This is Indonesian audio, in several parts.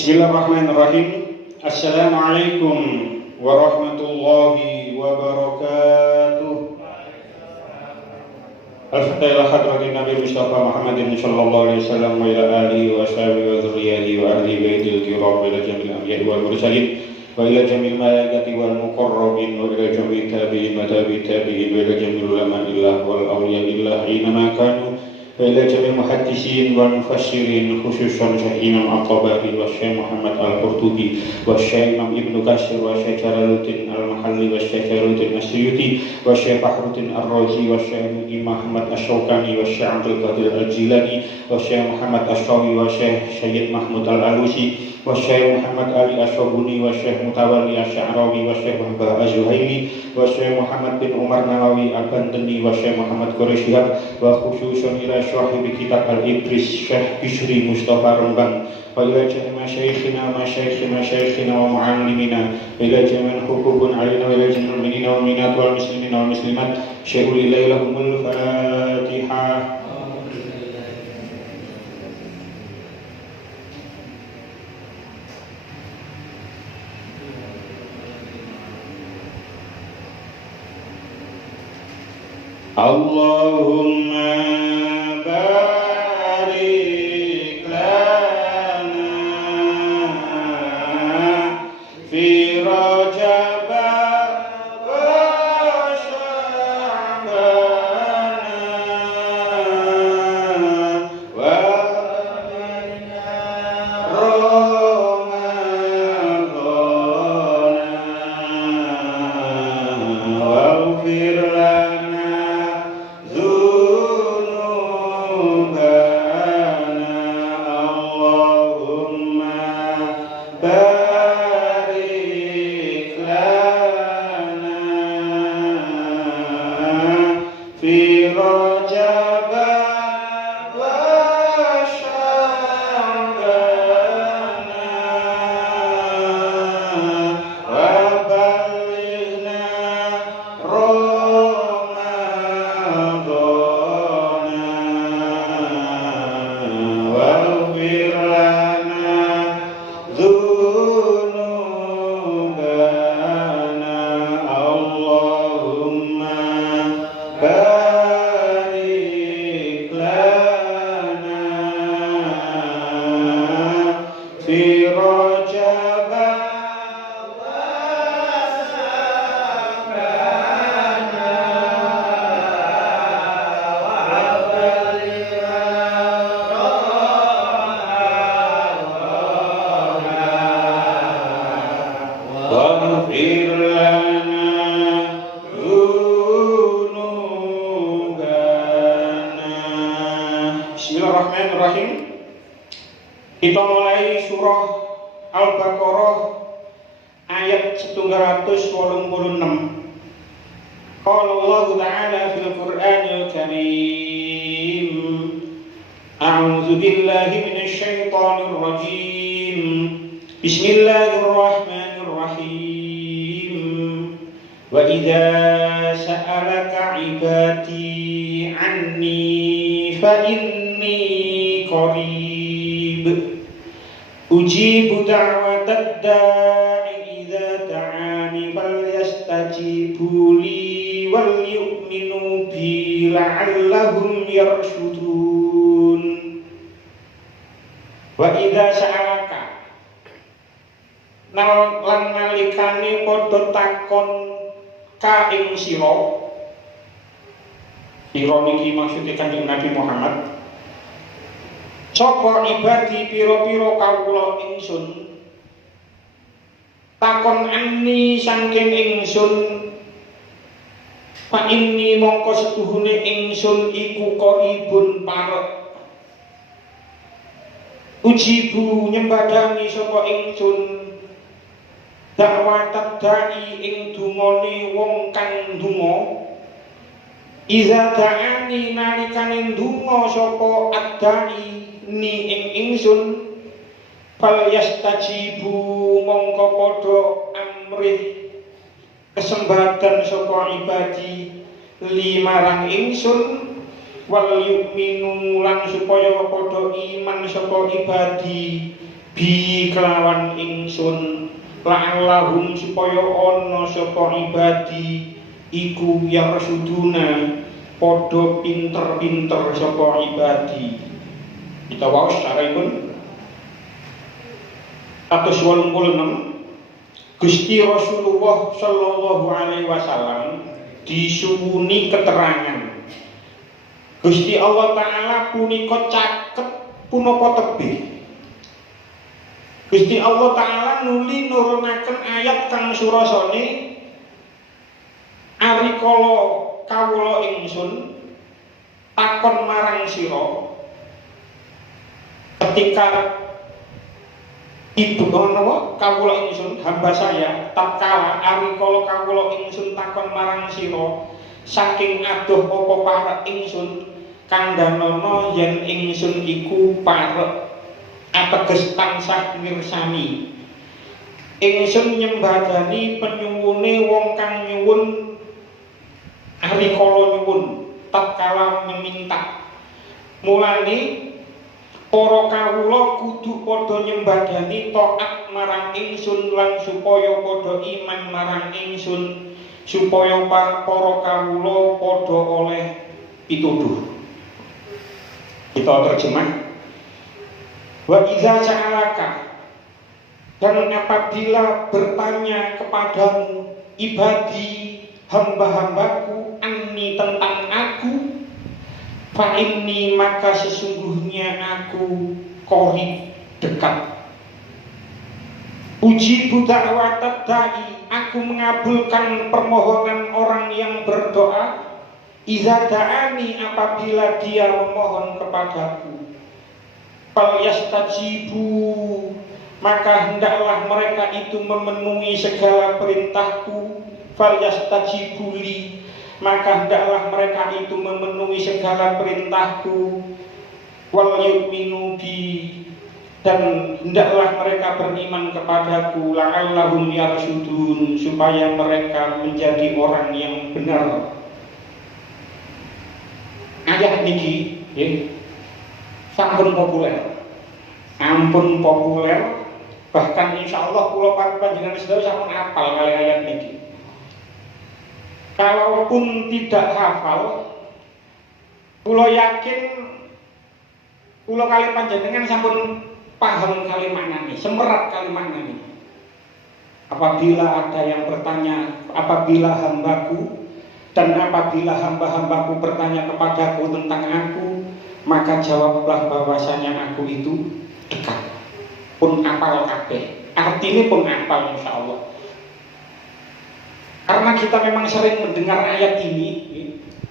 Bismillahirrahmanirrahim. Assalamualaikum warahmatullahi wabarakatuh. Al-Fatihah ila hadratin Nabi Mustafa Muhammadin sallallahu alaihi wasallam wa ila alihi wa sahbihi wa dzurriyyatihi wa ahli baitil kiram wa ila jamil anbiya'i wal mursalin wa ila jamil malaikati wal muqarrabin wa ila jamil tabi'in wa tabi'it tabi'in wa ila jamil ulama'illah wal awliya'illah inama kanu wa ila jamil muhaddisin wal mufassirin khususan Syekh Imam At-Tabari wa Syekh Muhammad Al-Qurtubi wa Syekh Imam Ibnu Katsir wa Syekh Jalaluddin Al-Mahalli wa Syekh Jalaluddin As-Suyuti wa Syekh Fakhruddin Ar-Razi wa Syekh Imam Ahmad Asy-Syaukani wa Syekh Abdul Qadir Al-Jilani wa Syekh Muhammad Asy-Syawi wa Syekh Sayyid Mahmud Al-Alusi wa Syekh Muhammad Ali Asy-Syabuni wa Syekh Mutawalli Asy-Sya'rawi wa Syekh Wahbah Az-Zuhaili wa Syekh Muhammad bin Umar Nawawi Al-Bantani wa Syekh Muhammad Quraisyhab wa khususan ila sahibi kitab Al-Idris Syekh Bisri Mustafa Rembang wa ila jami'i masyayikhina wa mu'allimina wa ila jami'il hukukun alaina wa ila jami'il mu'minina wal mu'minat wal muslimina wal muslimat syai'ul ilaihumul Fatihah. Allahumma barik lana fi Rajab wa Sya'ban wa Ramadan waghfir lana Bismillahirrahmanirrahim. Kita mulai surah Al-Baqarah ayat 186. Qala Allah Ta'ala fil Qur'anil Karim. A'udzu billahi minasy syaithanir rajim. Bismillahirrahmanirrahim. Wa idza sa'alaka 'ibadi 'anni fa inni qarib ujibu da'watad da'i idza da'ani falyastajibu li wal yu'minu bi la'allahum yarshudun. Wa idza sa'alaka lan nalikane padha takon ka ing sira niki maksudnya Kanjeng Nabi Muhammad, sapa ibadi pira-pira kawula ingsun takon anni saking ingsun fa inni mongko setuhune ingsun iku qaribun parek ujibu nyembadani sapa ingsun dakwatad da'i ing dungane wong kang ndonga iza da'ani nalikane ndonga sapa ad-da'i ni ing ingsun fal yastajibu mongko padha amrih kesempatan sapa ibadi limarang ingsun wal yu'minu lan supaya padha iman sapa ibadi bi kelawan ingsun la'allahum supaya ana sapa ibadi iku yang resuduna padha pinter-pinter sapa ibadi. Kita waos caripun 186. Gusti Rasulullah sallallahu alaihi wasallam disuwuni keterangan Gusti Allah Ta'ala punika caket punapa tebih. Gusti Allah Ta'ala nuli nurunaken ayat kang surasane arikala kawula ingsun takon marang sira ketika ibu menawa kawula ingsun hamba saya tatkala arikala kawula ingsun takon marang sira saking adoh apa parek ingsun kang danana yen ingsun iku parek ateges tansah mirsani ingsun nyembadani penyuwune wong kang nyuwun arikala nyuwun tatkala meminta. Mulane para kawula kudu padha nyembadani taat marang ingsun lan supaya padha iman marang ingsun supaya para kawula padha oleh pituduh. Kita terjemah. Wa idza sa'alaka, dan apabila bertanya kepadamu ibadi hamba-hambaku anni tentang aku, fa inni maka sesungguhnya aku qarib dekat. Uji da'wat da'i, aku mengabulkan permohonan orang yang berdoa. Iza da'ani, apabila dia memohon kepadaku. Fal yastajibu, maka hendaklah mereka itu memenuhi segala perintahku. Fal yastajibu li, maka hendaklah mereka itu memenuhi segala perintahku. Wal yu'minu bi, dan hendaklah mereka beriman kepadaku. La'allahum yarshudun, supaya mereka menjadi orang yang benar. Ayat niki sampun populer, ampun populer, bahkan insyaallah kula panjenengan sedaya sampun hafal kali ayat niki. Kalaupun tidak hafal, kula yakin kula kali panjenengan sampun paham kali maknane, semerat kali maknane. Apabila ada yang bertanya, apabila hambaku dan apabila hamba-hambaku bertanya kepadaku tentang aku, maka jawablah bahwasanya aku itu dekat. Pun apal kabeh, artinya pun apal insyaallah. Karena kita memang sering mendengar ayat ini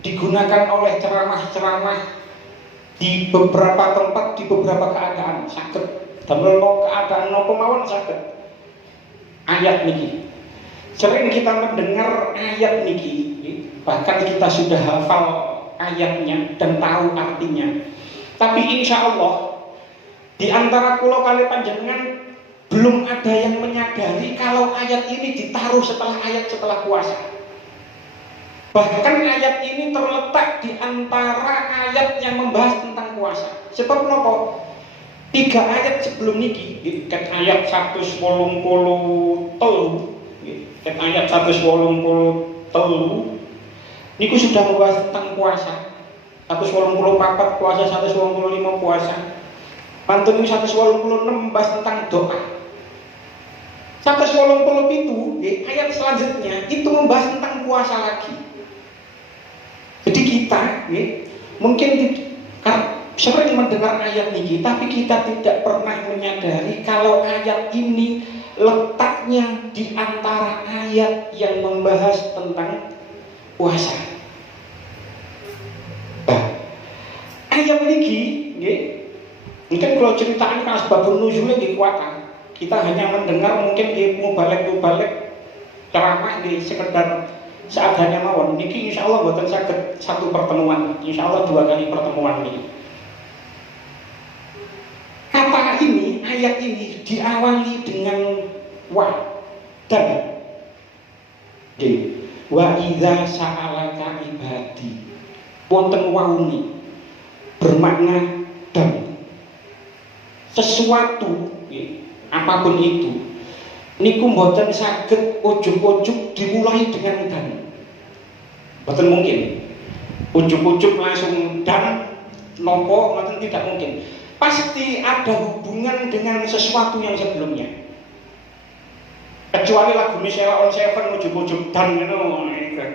digunakan oleh ceramah-ceramah di beberapa tempat, di beberapa keadaan saged damel keadaan napa mawon saged ayat niki. Sering kita mendengar ayat niki, bahkan kita sudah hafal ayatnya dan tahu artinya. Tapi insya Allah di antara kula kali panjenengan belum ada yang menyadari kalau ayat ini ditaruh setelah puasa. Bahkan ayat ini terletak di antara ayat yang membahas tentang puasa. Sebab napa? 3 ayat sebelum niki, ayat 183, ayat 183 niku sudah membahas tentang puasa. 184 puasa, 185 puasa. Pantun 186 membahas tentang doa. 187 ayat selanjutnya itu membahas tentang puasa lagi. Jadi kita mungkin sering mendengar ayat ini, tapi kita tidak pernah menyadari kalau ayat ini letaknya di antara ayat yang membahas tentang puasa. Nah, ayat ini mungkin kalau ceritaan kan sebabun nuzulnya dikuatkan. Kita hanya mendengar mungkin di mubalek ceramah di sekedar seadanya mawon. Niki insya Allah buatan sakit satu pertemuan, insya Allah 2 kali pertemuan ini. Kata ini, ayat ini diawali dengan wa dan wa idza sa'alaka ibadi. Wonten wauni bermakna dan. sesuatu apapun itu niku mboten saged ujug-ujug dimulai dengan dan. Mboten mungkin. Ujug-ujug langsung dan nopo mboten, tidak mungkin. Pasti ada hubungan dengan sesuatu yang sebelumnya. Kecuali lagu Sheila on Seven ujug-ujug dan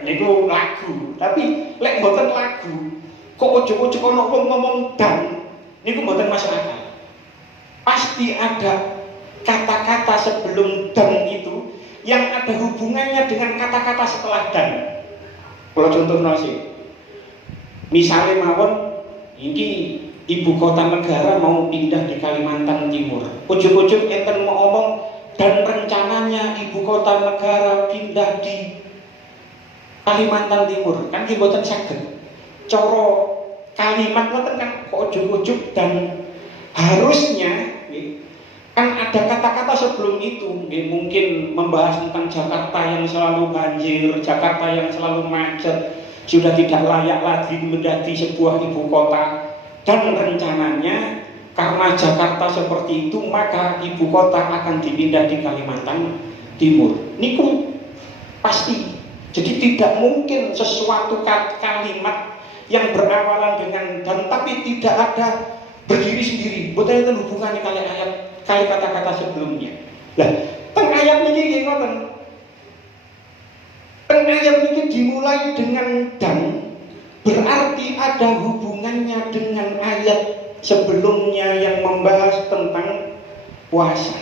itu lagu. Tapi lek mboten lagu, kok ujug-ujug ono wong ngomong dan niku mboten masuk akal. Pasti ada kata-kata sebelum dan itu yang ada hubungannya dengan kata-kata setelah dan. Kalau contoh nasi, misalnya mawon, ini ibu kota negara mau pindah di Kalimantan Timur. Ujug-ujug enten mau ngomong dan rencananya ibu kota negara pindah di Kalimantan Timur. Kan ki boten saged. Coro kalimat ngoten kan kok ujug-ujug dan harusnya kan ada kata-kata sebelum itu, mungkin membahas tentang Jakarta yang selalu banjir, Jakarta yang selalu macet, sudah tidak layak lagi menjadi sebuah ibu kota, dan rencananya karena Jakarta seperti itu maka ibu kota akan dipindah di Kalimantan Timur. Niku pasti. Jadi tidak mungkin sesuatu kalimat yang berawalan dengan dan tapi tidak ada berdiri sendiri. Betul itu hubungannya kali ayat, kali kata-kata sebelumnya. Lah, teng ayat niki ngoten. Teng ayat niki dimulai dengan dan, berarti ada hubungannya dengan ayat sebelumnya yang membahas tentang puasa.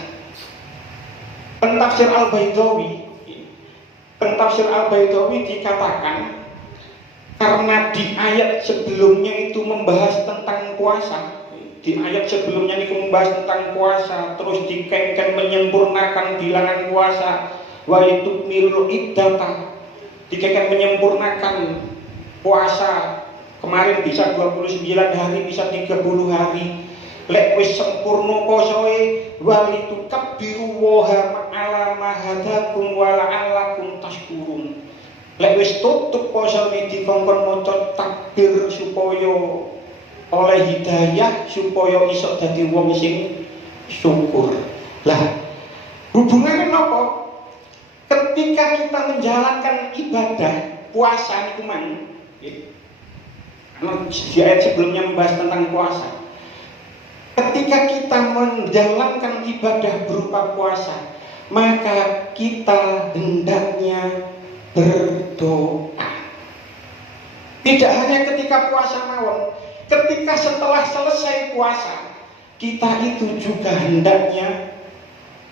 Tafsir Al-Baidawi dikatakan karena di ayat sebelumnya itu membahas tentang puasa, di ayat sebelumnya itu membahas tentang puasa, terus dikaitkan menyempurnakan bilangan puasa, walitukmilul iddata, dikaitkan menyempurnakan puasa kemarin bisa 29 hari, bisa 30 hari. Lek wis sempurna posoe walitukabbiru waha ala ma hadakum wa la'allakum tashkurun. Lek wis tutup posoe dikongkon maca takbir supaya oleh hidayah, supaya iso dadi wong sing syukur. Lah, hubungannya napa? Ketika kita menjalankan ibadah puasa niku man, di ayat sebelumnya membahas tentang puasa. Ketika kita menjalankan ibadah berupa puasa, maka kita hendaknya berdoa. Tidak hanya ketika puasa mawon, ketika setelah selesai puasa, kita itu juga hendaknya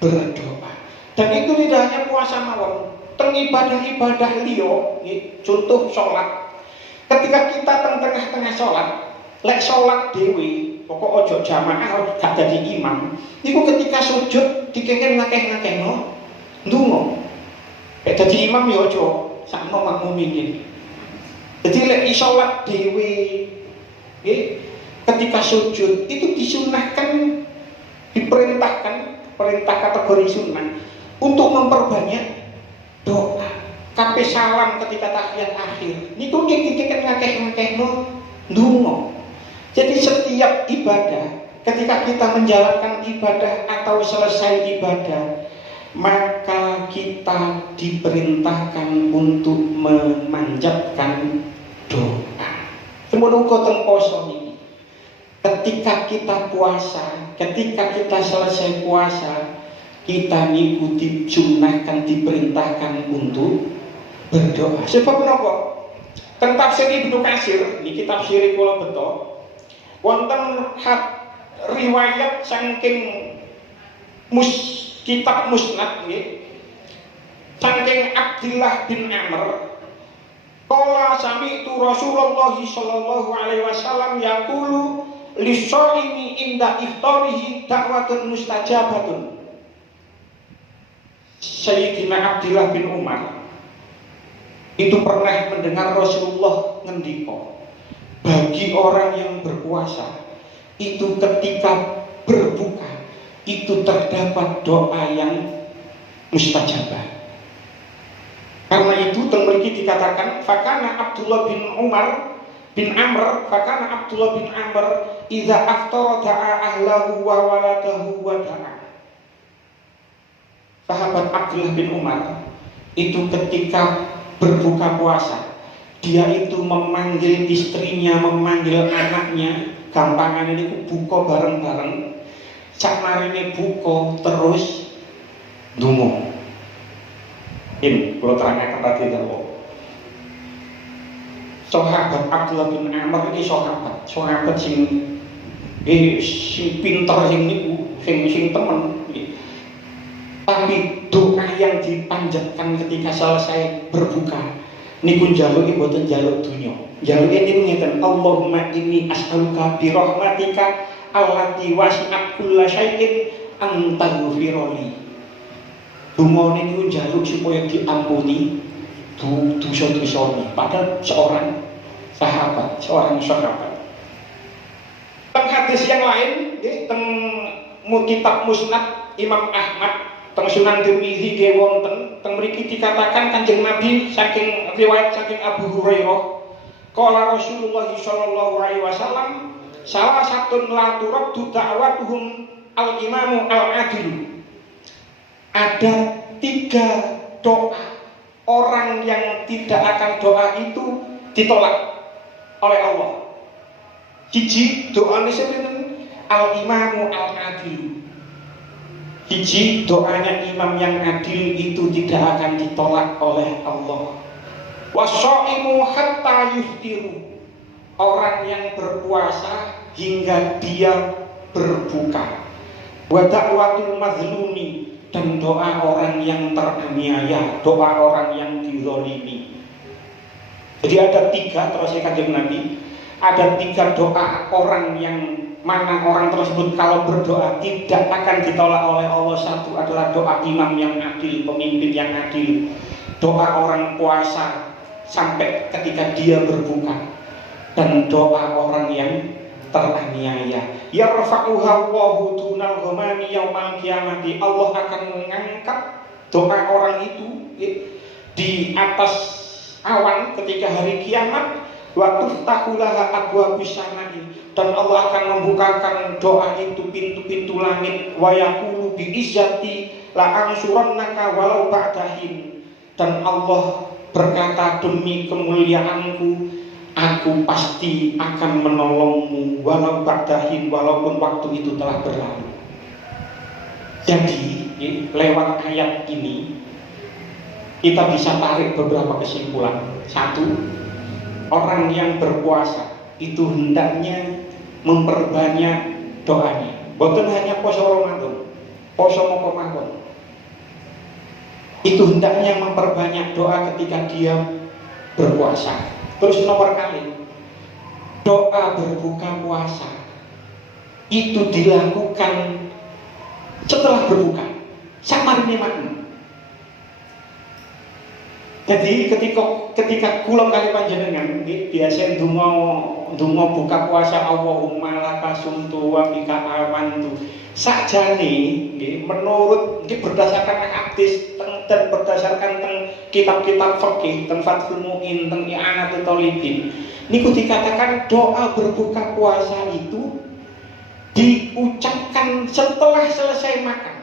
berdoa. Dan itu tidak hanya puasa mawon, teng ibadah-ibadah liya, contoh sholat. Ketika kita tengah-tengah sholat, lek sholat dewi, pokok ojo jamaah, gak jadi imam. Niku ketika sujud dikengken ngakeh-ngakehno, ndonga. Lek jadi imam ya ojo sakno makmumin iki. Jadi lek sholat dewi, ketika sujud itu disunahkan, diperintahkan, perintah kategori sunnah untuk memperbanyak doa. Kape salam ketika tahiyat akhir niku dikengken ngakeh-ngakehno ndonga. Jadi setiap ibadah, ketika kita menjalankan ibadah atau selesai ibadah, maka kita diperintahkan untuk memanjatkan doa. Semono teng poso niki. Ketika kita puasa, ketika kita selesai puasa, kita niku disunahkan, diperintahkan untuk berdoa. Sebab menapa? Teng tafsir Ibnu Katsir niki tafsir kula beto, wonten riwayat saking kitab Musnad nggih, saking Abdullah bin Amr, qala sami'tu Rasulullah sallallahu alaihi wasallam yaqulu lis-shaimi inda iftarihi da'watun mustajabatun. Sayyidina Abdullah bin Umar itu pernah mendengar Rasulullah ngendika, bagi orang yang berpuasa itu ketika berbuka itu terdapat doa yang mustajabah. Karena itu teng mriki dikatakan fakana Abdullah bin Umar bin Amr, bahkan Abdullah bin Amr idza aftara da'a ahlahu wa waladahu wa da'a. Sahabat Abdullah bin Umar itu ketika berbuka puasa, dia itu memanggil istrinya, memanggil anaknya, gampangan ini buka bareng-bareng. Sak marine buka terus ndonga. Ini kalau terangkan tadi dawuh. Sahabat Abdullah bin Amr ini sahabat sing pinter sing niku, sing temen. Tapi doa yang dipanjatkan ketika selesai berbuka niku njaluki boten njaluk dunya. Njaluke niku ngeten, Allahumma inni as'aluka bi rahmatika allati wasi'at kulla syai'in an taghfirli. Donga niku njaluk supaya diampuni dosa-dosane. Padahal seorang sahabat. Teng hadis yang lain, teng kitab Musnad Imam Ahmad, teng Sunan Tirmizi nggih wonten, teng mriki dikatakan Kanjeng Nabi saking riwayat saking Abu Hurairah, qala Rasulullah sallallahu alaihi wasallam, salah satu la turaddu da'watuhum al-imamu al-adil. Ada 3 doa orang yang tidak akan doa itu ditolak oleh Allah. Siji doane sinten? Al-imamu al-adil. Siji doanya imam yang adil itu tidak akan ditolak oleh Allah. Wasyaimu hatta yuftiru. Orang yang berpuasa hingga dia berbuka. Wa da'watul mazlumi, dan doa orang yang teraniaya, doa orang yang dizalimi. Jadi ada 3 terus Kanjeng Nabi, ada 3 doa orang yang mana orang tersebut kalau berdoa tidak akan ditolak oleh Allah. Satu adalah doa imam yang adil, pemimpin yang adil, doa orang puasa sampai ketika dia berbuka, dan doa orang yang teraniaya. Yarfa'uha Allahu dunal ghamami yaumal qiyamati. Allah akan mengangkat doa orang itu di atas awan ketika hari kiamat. Wa tuftahulaha abwabus samai, dan Allah akan membukakan doa itu pintu-pintu langit. Wa yaqulu bi izzati la ansurannaka walau ba'dahin, dan Allah berkata, demi kemuliaanku aku pasti akan menolongmu walau ba'dahin, walaupun waktu itu telah berlalu. Jadi lewat ayat ini kita bisa tarik beberapa kesimpulan. Satu, orang yang berpuasa itu hendaknya memperbanyak doanya. Bukan hanya poso Ramadan, poso Ramadan. Itu hendaknya memperbanyak doa ketika dia berpuasa. Terus nomor kali, doa berbuka puasa itu dilakukan setelah berbuka. Sama nikmatnya. Jadi ketika kula kali panjenengan biasa donga buka puasa, Allahumma laka sumtu wa bika amantu. Sakjane nggih menurut nggih berdasarkan hadis dan berdasarkan kitab-kitab fikih, teng Fathul Mu'in, teng I'anatul Talibin, niku dikatakan doa berbuka puasa itu diucapkan setelah selesai makan.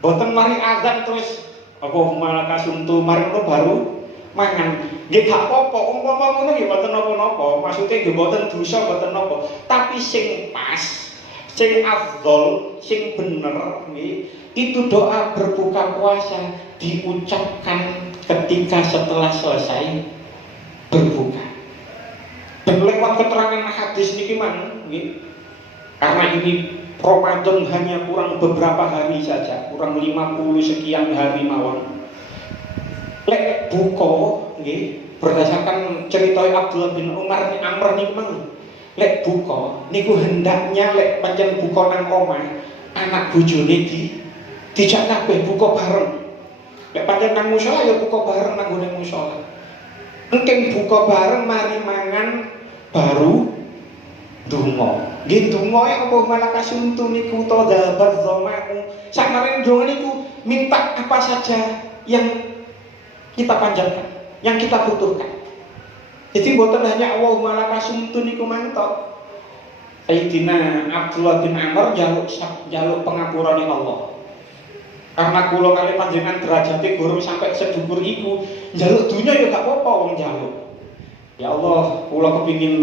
Boten mari azan terus Allahumma laka sumtu mari baru mangan. Nggih gak apa-apa, umpama ngono nggih boten napa-napa. Maksude nggih boten dosa, boten napa. Tapi sing pas, sing afdol, sing bener nggih, itu doa berbuka puasa diucapkan ketika setelah selesai berbuka. Dan lewat keterangan hadis niki man nggih, karena ini Ramadan hanya kurang beberapa hari saja, kurang 50 sekian hari mawon. Lek buka nggih, berdasarkan cerita Abdullah bin Umar ni Amr niku mang. Lek buka niku hendaknya lek pancen buka nang omah, anak bojone dijak kabeh buka bareng. Lek pancen nang musala ya buka bareng nang gone musala. Engken buka bareng mari mangan baru donga. Nggih donga ya apa malah kasuntu niku to dabat zamaku. Sakmene donga niku minta apa saja yang kita panjatkan, yang kita butuhkan. Jadi mboten hanya Allahumma laka sumtu niku mantok. Sayyidina Abdullah bin Amr jaluk pengapurane Allah. Karena kula kali panjenengan derajate gurung sampai sedhuwur iku, njaluk dunya ya gak apa-apa wong njaluk. Ya Allah, kula kepingin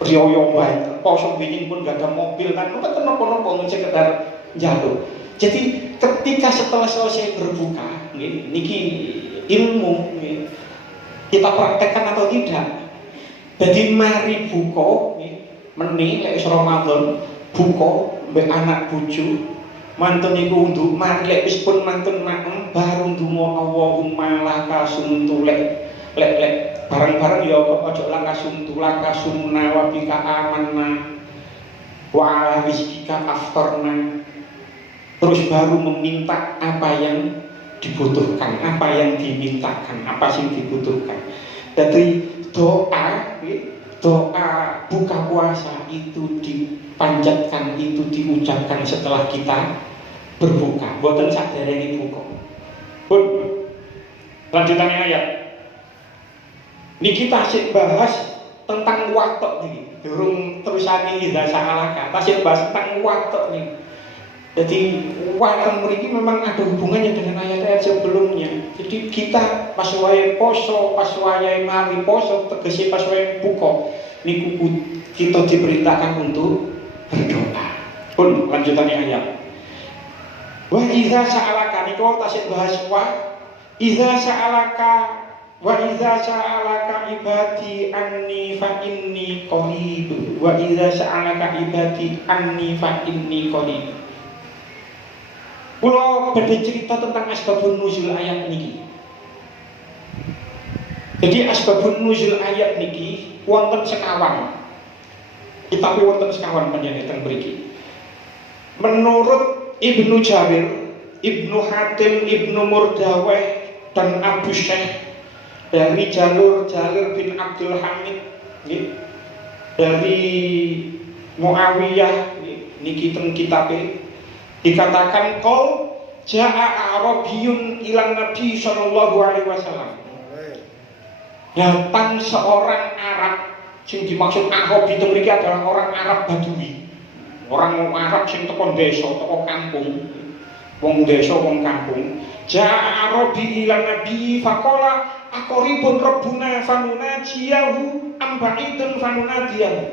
riyo bae. Poso pengin pun gak ada mobil kan, mboten napa-napa mung sekedar njaluk. Jadi ketika setelah selesai berbuka, niki ilmu kita praktekkan atau tidak. Jadi mari buka, meni lek Ramadan buka mbek anak bojo. Mantun iku nduk mari lek wis pun mantun maem baru ndonga Allahumma laka sumtu lek bareng-bareng ya ojo laka sumtu laka sumna wa bika amanna wa ala rizqika aftarna. Terus baru meminta apa yang dibutuhkan, apa yang dimintakan, apa yang dibutuhkan. Jadi doa buka puasa itu dipanjatkan, itu diucapkan setelah kita berbuka. Boten saderenge buka. Pun lanjutannya ayat. Niki tasik bahas tentang waktu nih. Durung terusane idza sa'alaka. Tasik bahas tentang waktu nih. Jadi waktu mriki memang ada hubungannya dengan ayat-ayat sebelumnya. Jadi kita pas wayahe poso, pas wayahe mari poso, tegese pas wayahe buka, niku kita diperintahkan untuk berdoa. Pun lanjutannya ayat. Wa idza sa'alaka niku tasik bahas idza sa'alaka ibadi anni fa inni qarib. Wa idza sa'alaka ibadi anni fa inni qarib. Kula badhe cerita tentang asbabun nuzul ayat niki. Jadi asbabun nuzul ayat niki wonten sekawan. Kitab wonten sekawan panjenengan mriki. Menurut Ibnu Jabir, Ibnu Hatim, Ibnu Murdaweh dan Abu Syekh dari jalur bin Abdul Hamid dari Muawiyah niki teng kitabe dikatakan qol jaa arabiyun ilan Nabi sallallahu alaihi wasallam. Datang seorang Arab, sing dimaksud Arab itu mereka adalah orang Arab Badui. Orang Arab sing teko desa, teko kampung. Wong desa, wong kampung. Jaa arabi ilan Nabi faqala aqribun rabbuna fanunajiyahu am ba'idun fanunadiyahu.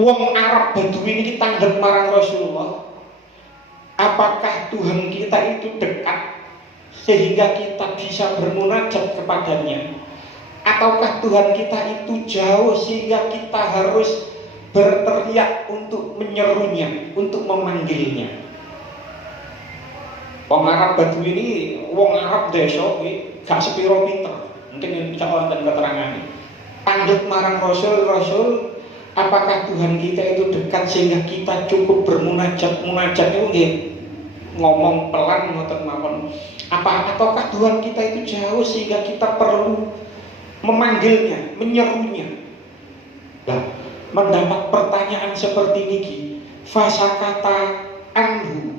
Wong Arab Badui ini tanggep marang Rasulullah. Apakah Tuhan kita itu dekat sehingga kita bisa bermunajat kepadanya, ataukah Tuhan kita itu jauh sehingga kita harus berteriak untuk menyerunya, untuk memanggilnya? Wong Arab Badui ini, wong Arab desa gak sepiro pinter, mungkin insya Allah dan keterangan. Tanggep marang Rasul, apakah Tuhan kita itu dekat sehingga kita cukup bermunajat? Munajat itu nggih ngomong pelan ngoten mawon. Ataukah Tuhan kita itu jauh sehingga kita perlu memanggilnya, menyerunya? Nah, mendapat pertanyaan seperti niki, fasakata anhu.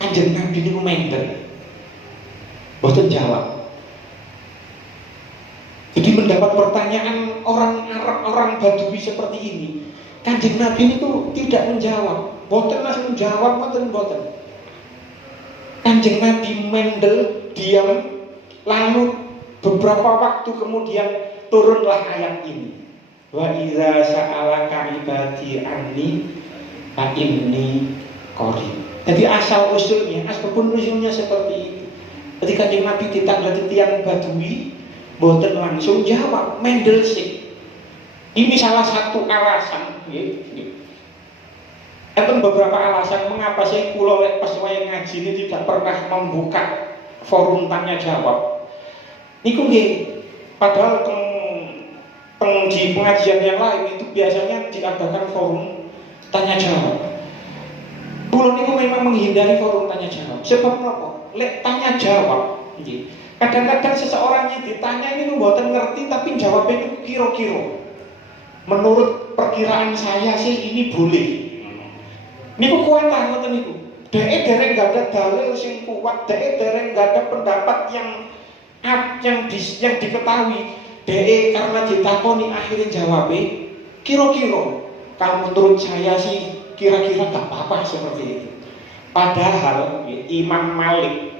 Kanjeng Nabi niku mender. Boten jawab. Jadi mendapat pertanyaan orang Arab, orang Badui seperti ini, Kanjeng Nabi itu tidak menjawab. Boten langsung menjawab, boten. Kanjeng Nabi mendel, diam, lalu beberapa waktu kemudian turunlah ayat ini. Wa idza sa'alaka ibadi anni fa inni qarib. Jadi asal usulnya, asbabun nuzulnya seperti itu. Jadi Kanjeng Nabi ditanggapi tiang Badui, boten langsung jawab, mendel sih. Ini salah satu alasan. Ada beberapa alasan mengapa saya kula pas wayang ngaji ini tidak pernah membuka forum tanya jawab. Niku nggih, padahal di pengajian yang lain itu biasanya diadakan forum tanya jawab. Kula niku memang menghindari forum tanya jawab. Sebab apa? Lek tanya jawab, kadang-kadang seseorang yang ditanya ini mboten ngerti tapi jawabnya itu kira-kira. Menurut perkiraan saya sih ini boleh. Niku kuatah ngoten niku. Dhek dereng gak ada dalil sing kuat, dhek dereng gak ada pendapat yang yang diketahui DE karena ditakoni akhirnya jawab, kira-kira kalau menurut saya sih kira-kira gak apa-apa seperti itu. Padahal Imam Malik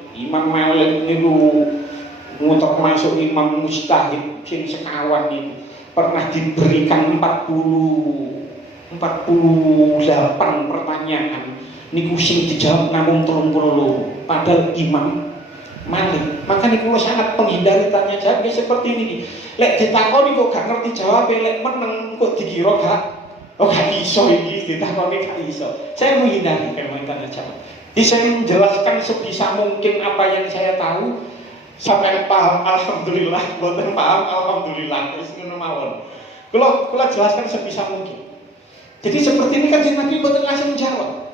itu untuk masuk imam mujtahid sing sekawan itu pernah diberikan 48 pertanyaan niku sing dijawab namung 30. Padahal Imam Malik, maka niku sangat menghindari tanya jawab seperti ini. Lek ditakoni kok gak ngerti jawab, lek meneng kok dikira gak iso iki, ditakoni gak iso. Saya menghindari memang tanya jawab. Jadi saya menjelaskan sebisa mungkin apa yang saya tahu. Sampai paham alhamdulillah, boten paham alhamdulillah, wis ngono mawon. Kula jelaskan sebisa mungkin. Jadi seperti ini kan Nabi boten langsung jawab.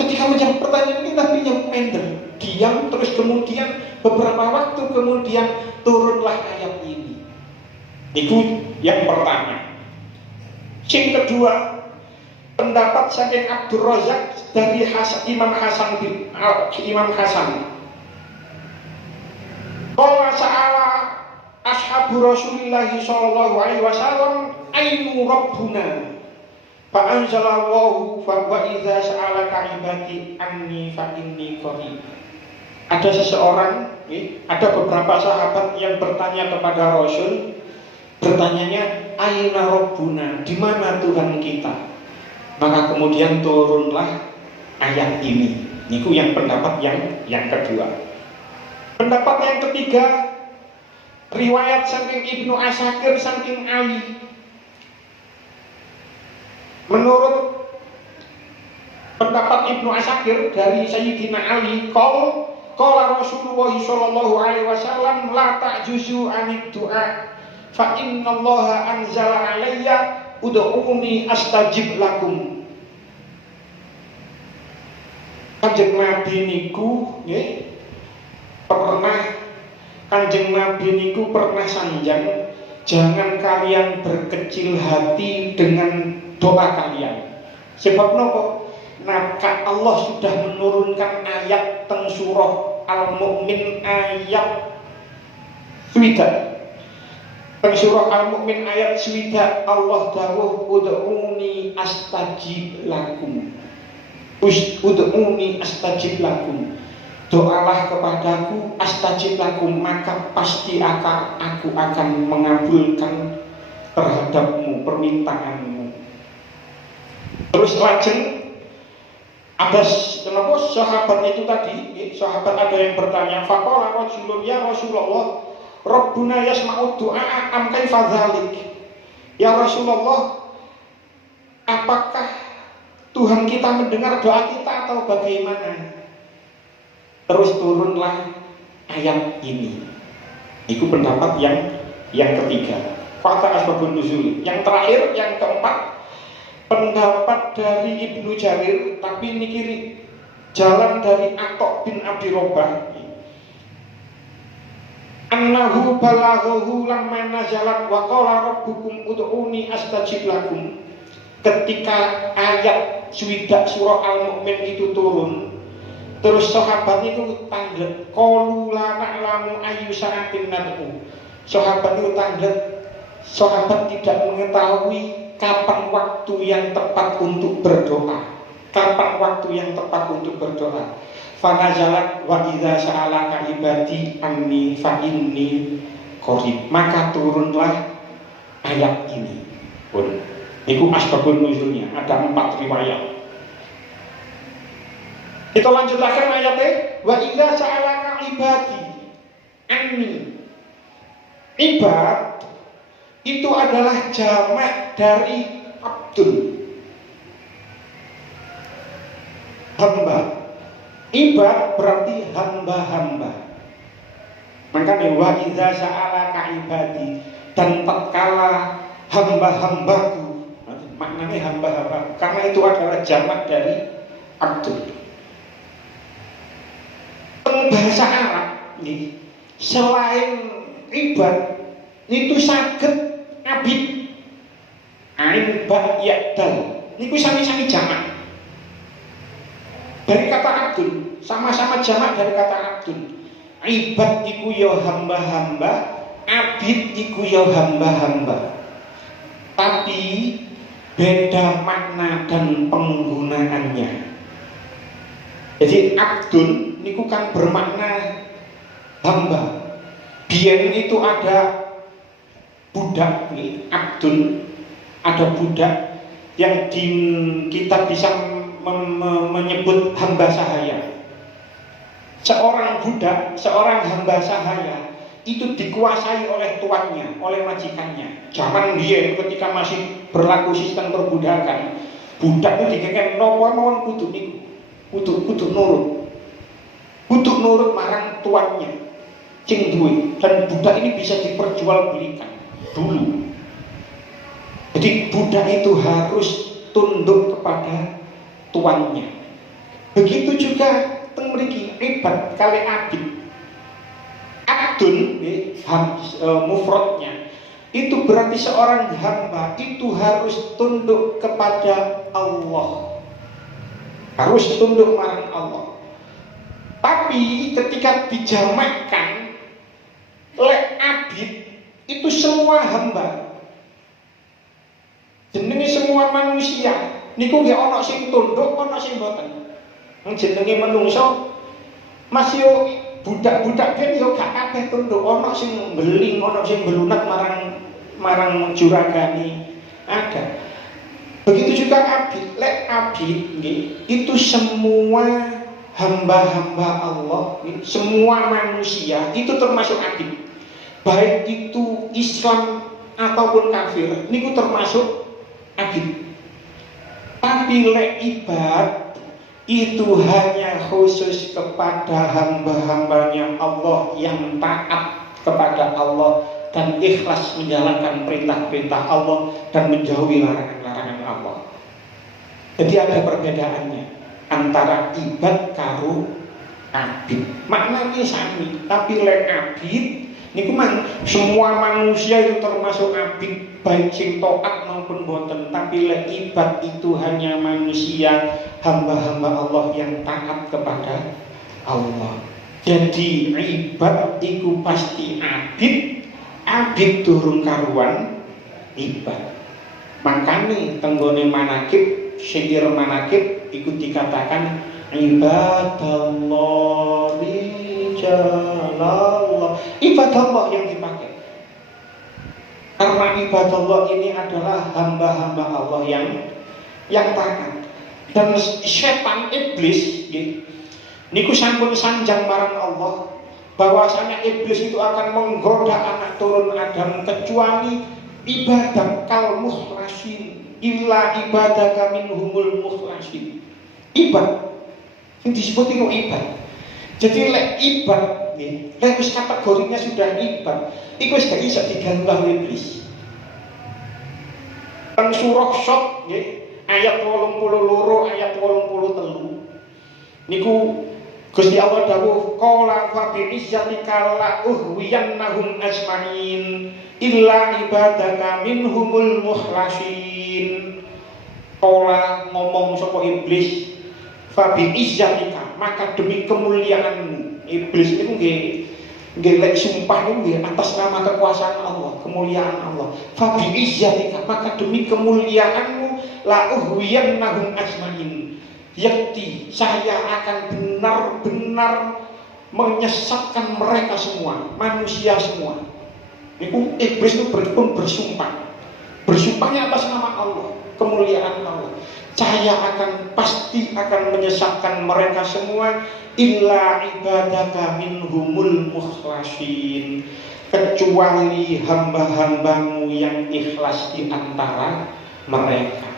Ketika menjawab pertanyaan ini Nabi yang mender, diam, terus kemudian beberapa waktu kemudian turunlah ayat ini. Itu yang pertama. Yang kedua, pendapat saking Abdul Razak dari Imam Hasan. Qala sa'ala ashabu Rasulillah sallallahu alaihi wasallam ainu rabbuna fa anzalallahu fa wa idza sa'alaka ibadi anni fa inni qarib. Ada seseorang, ada beberapa sahabat yang bertanya kepada Rasul, bertanyanya aina rabbuna, di mana Tuhan kita? Maka kemudian turunlah ayat ini. Niku yang pendapat yang kedua. Pendapat yang ketiga, riwayat saking Ibnu Asakir saking Ali. Menurut pendapat Ibnu Asakir dari Sayyidina Ali, qala Rasulullah sallallahu alaihi wasallam la ta'juzu anid du'a fa innallaha anzala alayya ud'uuni astajib lakum. Kanjeng Nabi niku nggih Kanjeng Nabi niku pernah sanjang, jangan kalian berkecil hati dengan doa kalian. Sebab nopo? Nah, Allah sudah menurunkan ayat teng surah Al-Mu'min ayat swidak. Teng surah Al-Mu'min ayat swidak Allah dawuh ud'uni astajib lakum. Ud'uni astajib lakum. Doalah kepadaku astajib lakum, maka pasti aku akan mengabulkan terhadapmu permintaanmu. Terus lajeng ada kenapa sahabat itu tadi, sahabat ada yang bertanya, faqala rajulun ya Rasulullah Rabbuna yasma'ud du'a am kaifa dzalik? Ya Rasulullah, apakah Tuhan kita mendengar doa kita atau bagaimana? Terus turunlah ayat ini. Itu pendapat yang ketiga. Fakta asbabun nuzul. Yang terakhir, yang keempat, pendapat dari Ibnu Jarir, tapi ini kiri jalan dari Atok bin Abi Robah. Annahu balaghahu lamma nazalat wa qala rabbukum ud'uni astajib lakum. Ketika ayat swidak surah Al-Mu'min itu turun, terus sahabat itu tanglet, qalu la na'lamu ayyu sa'atin nad'u. Sahabat itu tanglet, sahabat tidak mengetahui kapan waktu yang tepat untuk berdoa. Kapan waktu yang tepat untuk berdoa. Fa nazalat wa idza sa'alaka ibadi anni fa inni qarib. Maka turunlah ayat ini. Pun niku asbabun nuzulnya, ada 4 riwayat. Kita lanjutkan ayatnya. Wa idza sa'alaka ibadi anni. Ibad itu adalah jamak dari abdul, hamba. Ibad berarti hamba-hamba. Makanya wa idza sa'alaka ibadi, dan tatkala hamba-hambaku, maknanya hamba-hamba, karena itu adalah jamak dari abdul. Bahasa Arab nih, selain ibad itu saged abid, ain ba ya dal, niku sami-sami jamak dari kata abdul, sama-sama jamak dari kata abdul. ibad iku ya hamba-hamba, abid iku ya hamba-hamba. Tapi beda makna dan penggunaannya. Jadi abdun niku kan bermakna hamba. Biyen itu ada budak nih, abdun, ada budak yang kita bisa menyebut hamba sahaya. Seorang budak, seorang hamba sahaya itu dikuasai oleh tuannya, oleh majikannya. Zaman dia ketika masih berlaku sistem perbudakan, budak itu dikeken nopo mawon kudu niku, kudu nurut marang tuannya, sing duwe. Dan budak ini bisa diperjualbelikan dulu. Jadi budak itu harus tunduk kepada tuannya. Begitu juga teng mriki ibad kali abid. Abdun mufradnya itu berarti seorang hamba itu harus tunduk kepada Allah. Harus tunduk marang Allah. Tapi ketika dijamakkan oleh abid itu semua hamba. Jenenge semua manusia niku nggih ana sing tunduk, ana sing mboten. Jenenge menungso masih budak-budak kan yo gak kabeh tunduk, ana sing beling, ana sing belunak marang juragani. Ada. Begitu juga abid, lek abid nggih, itu semua hamba-hamba Allah, semua manusia itu termasuk abid. Baik itu Islam ataupun kafir, niku termasuk abid. Tapi lek ibad itu hanya khusus kepada hamba-hambanya Allah yang taat kepada Allah dan ikhlas menjalankan perintah-perintah Allah dan menjauhi larangan-larangan Allah. Jadi ada perbedaannya antara ibad karo abid. Maknanya sami, tapi lek abid niku semua manusia itu termasuk abid, baik sing taat maupun boten. Tapi lek ibad itu hanya manusia, hamba-hamba Allah yang taat kepada Allah. Jadi ibad itu pasti abid, abid turun karuan ibad. Makanya tenggone manakib, syair manakib ikut dikatakan ibadallah rijalallah. Ibadallah yang dipakai. Karena ibadallah ini adalah hamba-hamba Allah yang taat. Dan setan iblis niku sampun sanjang marang Allah bahwasanya iblis itu akan menggoda anak turun Adam kecuali ibadah kal mukhlasin illa ibadaka minhumul mukhlasin. Ibad yang disebut itu ibad. Jadi lek ibad nggih, lek wis kategorinya sudah ibad, iku wis gak iso diganggu iblis. Teng surah Shad nggih, ayat 82 ayat 83 niku Gusti Allah dawuh qala fa bi izzatika la uhwiyannahum ajmain illa ibadaka minhumul mukhlasin. Qala ngomong sapa iblis fa bi izzatika, maka demi kemuliaanmu. Iblis itu nggih lek sumpah niku nggih atas nama kekuasaan Allah, kemuliaan Allah. Fa bi izzatika, maka demi kemuliaanmu la uhwiyannahum ajmain. Yakti saya akan benar-benar menyesatkan mereka semua, manusia semua. Itu iblis itu pun bersumpah. Bersumpahnya atas nama Allah, kemuliaan Allah. Saya pasti akan menyesatkan mereka semua illa ibadaka minhumul mukhlasin, kecuali hamba-hambamu yang ikhlas di antara mereka.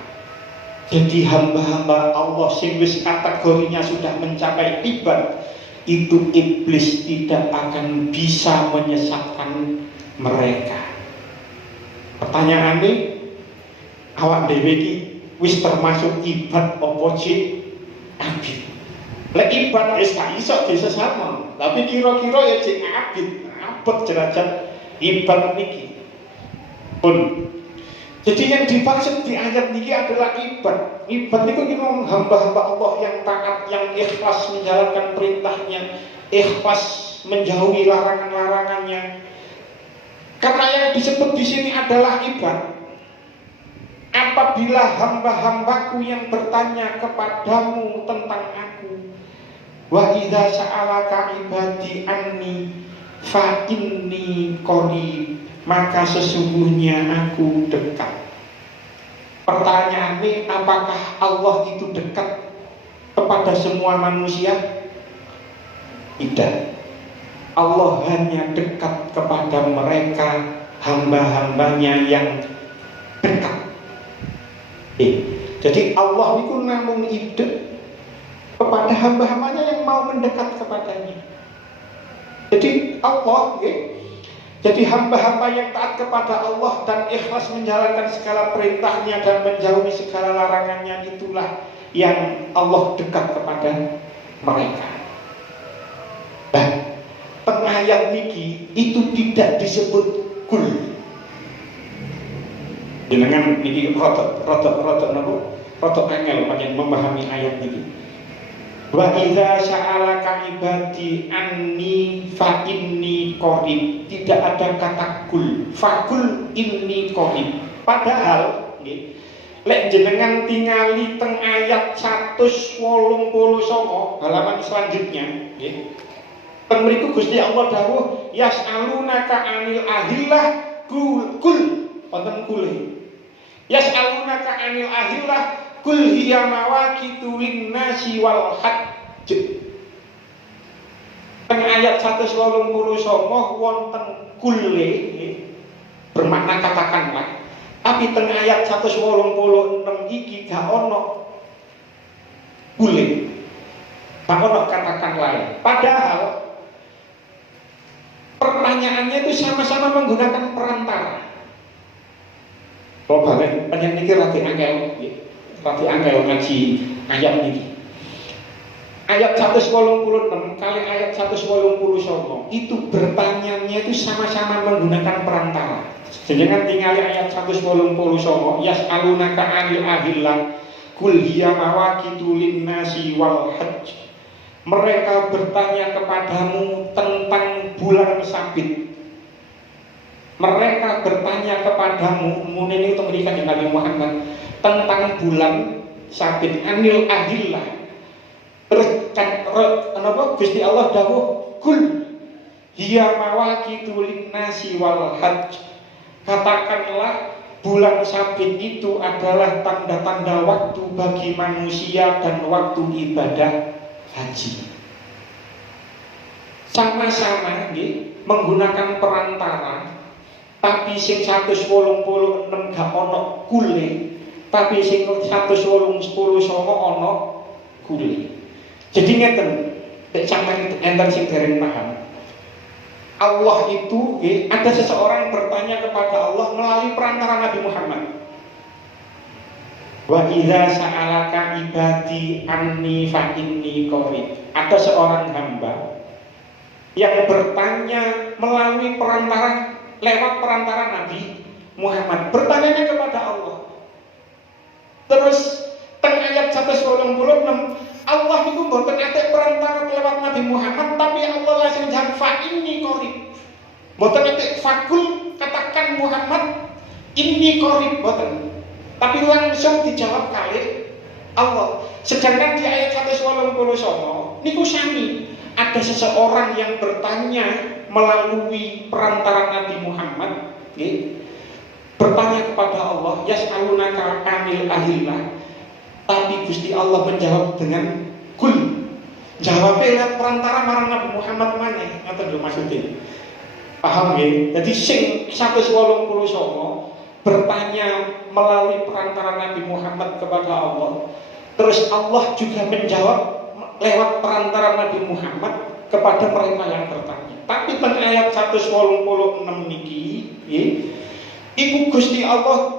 Jadi hamba-hamba Allah sing wis kategorinya sudah mencapai ibad, itu iblis tidak akan bisa menyesatkan mereka. Pertanyaannya, awak dhewe iki wis termasuk ibad apa cik abid? Lek ibad wis gak iso disesatno, tapi kira-kira ya cik abid, abot derajat ibad niki. Pun jadi yang dimaksud di ayat ini adalah ibad. Ibad itu hamba-hamba Allah yang taat, yang ikhlas menjalankan perintahnya, ikhlas menjauhi larangan-larangannya. Karena yang disebut di sini adalah ibad. Apabila hamba-hambaku yang bertanya kepadamu tentang aku, wa idza sa'alaka ibadi anni fa inni qarib, maka sesungguhnya aku dekat. Pertanyaannya, apakah Allah itu dekat kepada semua manusia? Tidak. Allah hanya dekat kepada mereka hamba-hambanya yang dekat. Jadi Allah itu namun hidup kepada hamba-hambanya yang mau mendekat kepadanya. Jadi Allah, jadi hamba-hamba yang taat kepada Allah dan ikhlas menjalankan segala perintahnya dan menjauhi segala larangannya, itulah yang Allah dekat kepada mereka. Nah, pengayat niki itu tidak disebut kul. Dengan niki rotok angel panjang memahami ayat niki. Wa idza sa'alaka ibadi anni fa inni qarib. Tidak ada kata kul. Fakul inni qarib. Padahal lek jenengan tingali teng ayat 189 halaman selanjutnya nggih. Teng mriku Gusti Allah dawuh yas'alunaka 'anil ahillah kul wonten kule. Yas'alunaka 'anil ahillah kul hiya mawaqitu lin-nasi wal hajj. Teng ayat 189 wonten kule bermakna katakanlah. Tapi teng ayat 186 iki gak ono kule. Gak ono katakanlah. Padahal pertanyaannya itu sama-sama menggunakan perantara. Kalau balik panjang niki rada angel ngaji ayat niki. Ayat 186 kali ayat 189 itu bertanyanya itu sama-sama menggunakan perantara. Jangan tinggali ayat 189 yas'alunaka 'anil ahillah kul hiya mawaqitu lin-nasi wal hajj. Mereka bertanya kepadamu tentang bulan sabit. Mereka bertanya kepadamu, ini untuk memberikan Nabi Muhammad tentang bulan sabit, anil ahillah. Terus kenapa Gusti Allah dawuh kul hiya mawaqitu lin-nasi wal hajj. Katakanlah bulan sabit itu adalah tanda-tanda waktu bagi manusia dan waktu ibadah haji. Sama-sama menggunakan perantara. Tapi sing 186 gak ono kule, tapi sing 189 ono kule. Jadi ngeten, nek sampeyan enten sing dereng paham. Allah itu ada seseorang bertanya kepada Allah melalui perantara Nabi Muhammad. Wa idza sa'alaka ibadi anni fa inni qarib. Ada seorang hamba yang bertanya melalui perantara, lewat perantara Nabi Muhammad, bertanya kepada Allah. Terus teng ayat 186 Allah itu mboten ate perantara lewat Nabi Muhammad, tapi Allah langsung jawab fa inni qarib. Mboten ate fakul katakan Muhammad inni qarib mboten. Tapi langsung dijawab kali Allah. Sedangkan di ayat 189 niku sami ada seseorang yang bertanya melalui perantara Nabi Muhammad, bertanya kepada Allah, yas'alunaka 'anil ahillah. Tapi Gusti Allah menjawab dengan kul. Jawabnya lewat perantara marang Nabi Muhammad mana? Ngoten lho maksudnya. Paham nggih? Jadi sing 189 bertanya melalui perantara Nabi Muhammad kepada Allah. Terus Allah juga menjawab lewat perantara Nabi Muhammad kepada mereka yang bertanya. Tapi pada ayat 186 niki, ibu Gusti Allah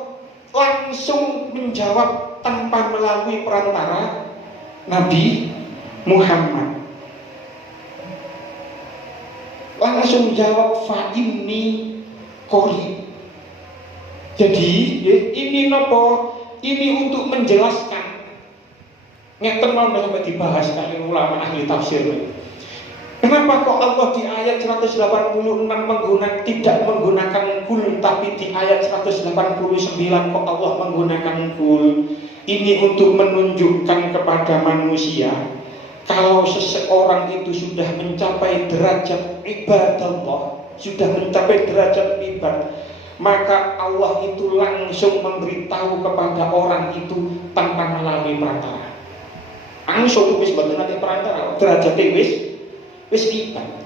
langsung menjawab tanpa melalui perantara Nabi Muhammad. Langsung jawab fa inni qarib. Jadi ini nopo? Ini untuk menjelaskan. Ngeten mau sampai dibahas kali ulama ahli tafsir. Kenapa kok Allah di ayat 186 tidak menggunakan kul, tapi di ayat 189 kok Allah menggunakan kul? Ini untuk menunjukkan kepada manusia kalau seseorang itu sudah mencapai derajat ibadallah, sudah mencapai derajat ibadah, maka Allah itu langsung memberitahu kepada orang itu tanpa melalui perantara. Langsung wis mboten nate perantara, derajate wis ibadah.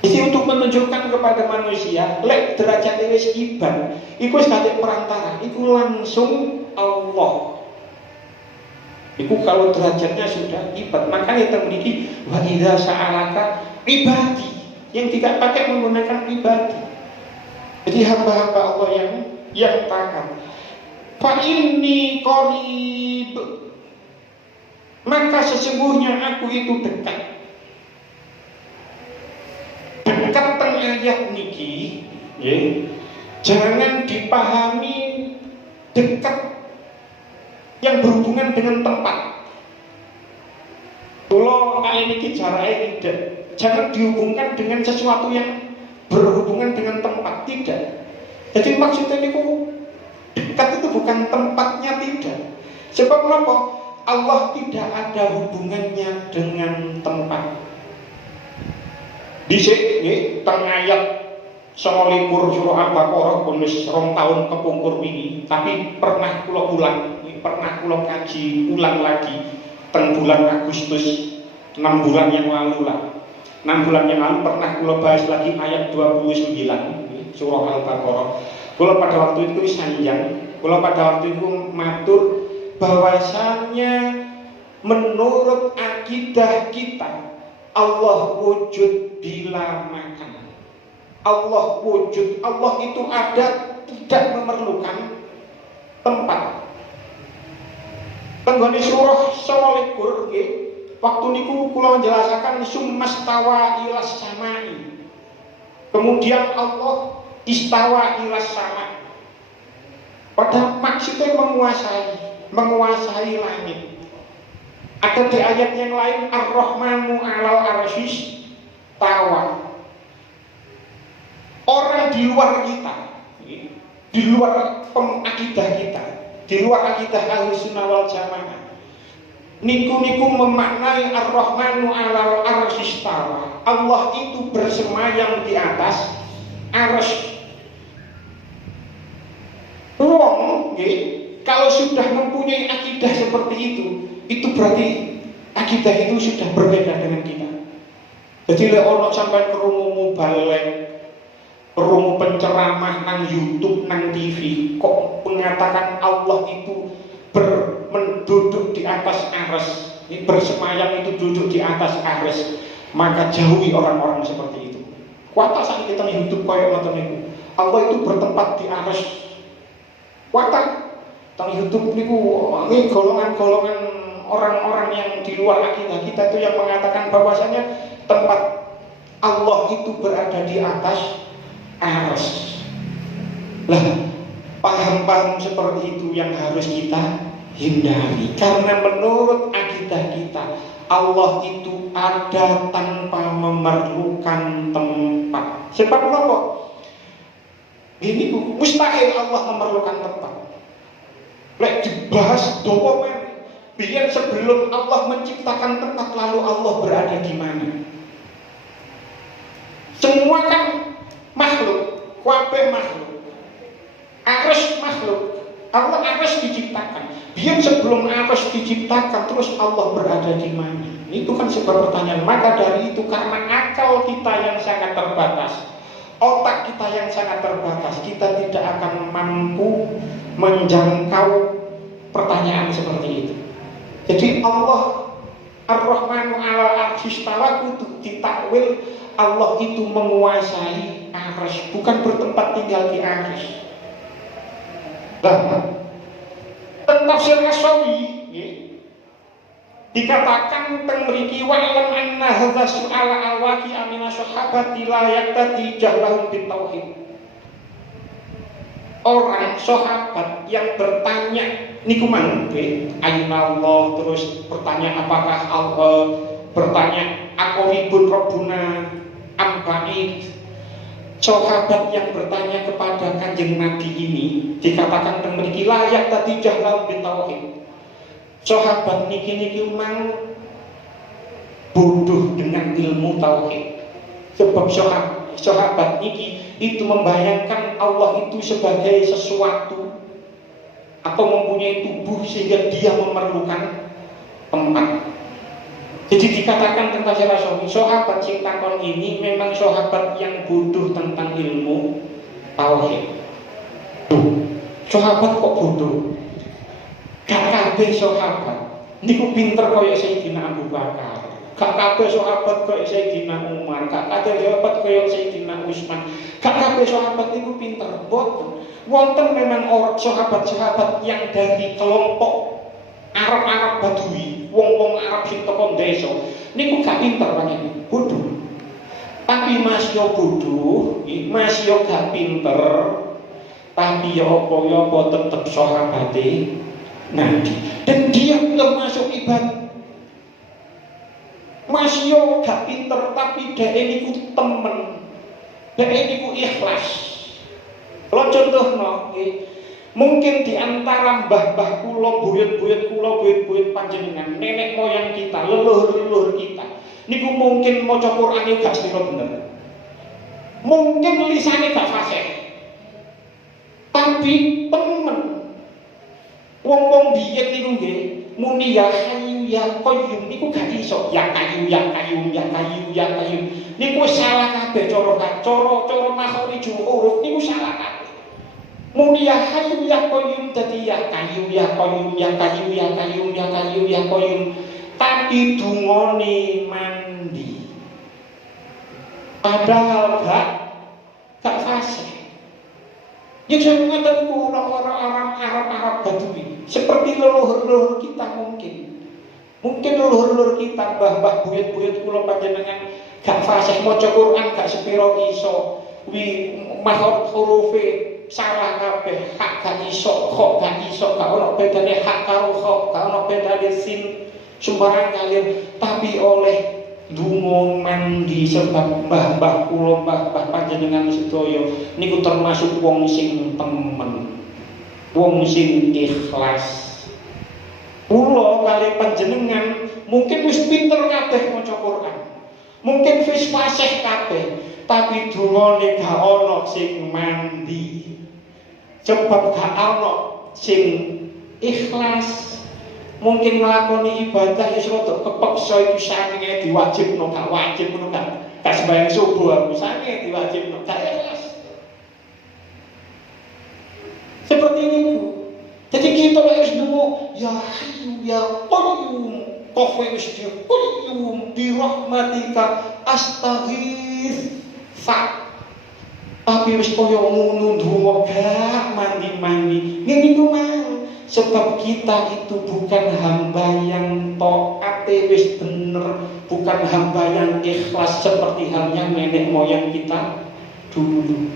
Ini untuk menunjukkan kepada manusia, lek derajat wis ibadah, iku wis gak perantara, iku langsung Allah. Iku kalau derajatnya sudah ibadah, makanya kita memiliki wa idza sa'alaka ibadi, yang tidak pakai menggunakan ibadi. Jadi hamba-hamba Allah yang taat. Fa inni qarib, maka sesungguhnya aku itu dekat. Dekat teng ayat niki, ya, jangan dipahami dekat yang berhubungan dengan tempat. Kalau kali ini jaraknya tidak, jangan dihubungkan dengan sesuatu yang berhubungan dengan tempat, tidak. Jadi maksudnya itu dekat itu bukan tempatnya, tidak. Sebab apa? Allah tidak ada hubungannya dengan tempat. Dhisik nggih teng ayat 29 surah Al-Baqarah bonus 2 tahun kepungkur ini, tapi pernah kula ulang, pernah kula kaji ulang lagi teng bulan Agustus 6 bulan yang lalu lah. 6 bulan yang lalu pernah kula bahas lagi ayat 29 surah Al-Baqarah. Kula pada waktu itu sanjang, kula pada waktu itu matur bahwasannya menurut akidah kita Allah wujud bila makan. Allah wujud, Allah itu ada, tidak memerlukan tempat. Tenggone surah 29 nggih, waktu niku kula menjelaskan summastawa ilas samai. Kemudian Allah istawa ilas sama. Pada maksudnya menguasai langit. Ada di ayat yang lain Ar-Rahmanu 'alal arsyis tawa. Orang di luar kita, di luar akidah kita, di luar akidah Ahlussunnah wal Jamaah, niku memaknai Ar-Rahmanu 'alal arsyis tawa. Allah itu bersemayam di atas arsy. Wong kalau sudah mempunyai akidah seperti itu berarti akidah itu sudah berbeda dengan kita. Jadi lek ono sampai krungu balik, krungu penceramah nang YouTube, nang TV, kok mengatakan Allah itu duduk di atas arsy, bersemayam itu duduk di atas arsy, maka jauhi orang-orang seperti itu. Kuata saat kita YouTube koyo ngoten niku. Allah itu bertempat di arsy. Kuata tang YouTube niku ini golongan-golongan orang-orang yang di luar akidah kita itu yang mengatakan bahwasanya tempat Allah itu berada di atas arsy. Lah, paham-paham seperti itu yang harus kita hindari, karena menurut akidah kita Allah itu ada tanpa memerlukan tempat. Sebab apa? Ini mustahil Allah memerlukan tempat. Lek dibahas dawa men, biar sebelum Allah menciptakan tempat lalu Allah berada di mana? Semua kan makhluk, kabeh makhluk. Arsy makhluk. Allah arsy diciptakan. Biar sebelum arsy diciptakan terus Allah berada di mana? Itu kan sebuah pertanyaan. Maka dari itu karena akal kita yang sangat terbatas, otak kita yang sangat terbatas, kita tidak akan mampu menjangkau pertanyaan seperti itu. Jadi Allah Ar-Rahmanu 'alal arsyis tawa kudu ditakwil Allah itu menguasai arsy, bukan bertempat tinggal di arsy. Nah, tafsir Asyawi dikatakan teng mriki wa lam anna hadza su'ala al-waqi amina sahabati la yaqtadi jahlahum bit tauhid. Orang sahabat yang bertanya niku man aina Allah, terus bertanya apakah Allah, bertanya, "Aqoribun Rabbuna am ba'id?" Sahabat yang bertanya kepada Kanjeng Nabi ini dikatakan memiliki layak tadi jahlau bin tauhid. Sahabat niki memang bodoh dengan ilmu tauhid. Sebab sahabat niki itu membayangkan Allah itu sebagai sesuatu atau mempunyai tubuh sehingga dia memerlukan tempat. Jadi dikatakan tentang sahabat sing takon ini memang sahabat yang bodoh tentang ilmu tauhid. Sahabat kok bodoh? Gak kabeh sahabat niku pinter kaya Sayyidina Abu Bakar. Gak kabeh sahabat kaya Sayyidina Umar, gak kabeh sahabat kaya Sayyidina Utsman. Gak kabeh sahabat niku pinter. Boten. Wonten memang orang sahabat-sahabat yang dari kelompok Arab Badui, wong-wong Arab sing teko desa, niku gak pinter panjenengan, bodoh. Tapi Mas yo bodoh, Mas yo gak pinter, tapi ya apa tetep sahabate Nabi. Dan dia termasuk ibadah. Mas yo gak pinter, tapi dhek niku temen. Dhek niku ikhlas. Kalau contohno nggih, mungkin di antara mbah-mbah kula, buyut-buyut kula, buyut-buyut panjenengan, nenek moyang kita, leluhur-leluhur kita, niku mungkin maca Qur'ane gak sira bener. Mungkin lisane gak fasih. Tapi temen wong-wong biyen niku nggih, muni ya Hayyu ya Qayyum niku gak iso, ya Qayyum ya Qayyum ya Qayyum ya Qayyum. Niku salah kabeh cara makharijul huruf niku salah kabeh. Muni ya Hayyu ya Qayyum dadi ya Qayyum ya Qayyum ya Qayyum ya Qayyum ya Qayyum ya Qayyum. Tapi dungane mandi. Padahal gak fasih. Ya jangan ngaten orang Arab Badui. Seperti leluhur-leluhur kita mungkin. Mungkin leluhur-leluhur kita, mbah-mbah buyut-buyut kula panjenengan gak fasih maca Quran gak sepiro iso. Wi makhraj hurufe salah kabeh, hak gak iso, kok gak iso, gak ono bedane hak karo kok, gak ono bedane sin sembarang ngalir, tapi oleh dungo mandi sebab mbah-mbah kula, mbah-mbah panjenengan sedaya niku termasuk wong sing temen, wong sing ikhlas. Kula kali panjenengan mungkin wis pinter kabeh maca Quran, mungkin wis fasih kabeh, tapi dungane gak ono sing mandi. Sebab gak ono sing ikhlas. Mungkin nglakoni ibadah ya rada kepeksa iku sange diwajibno gak wajib ngono kan. Gak sembahyang subuh aku sange diwajibno gak ikhlas. Seperti itu. Jadi kita harus dungo ya Hayyu ya Qayyum. Kowe wis Qayyum bi rahmatika astaghits. Tapi wis kaya ngono ndonga gak mandi-mandi. Ngene iku mang sebab kita itu bukan hamba yang taat wis bener, bukan hamba yang ikhlas seperti halnya nenek moyang kita dulu.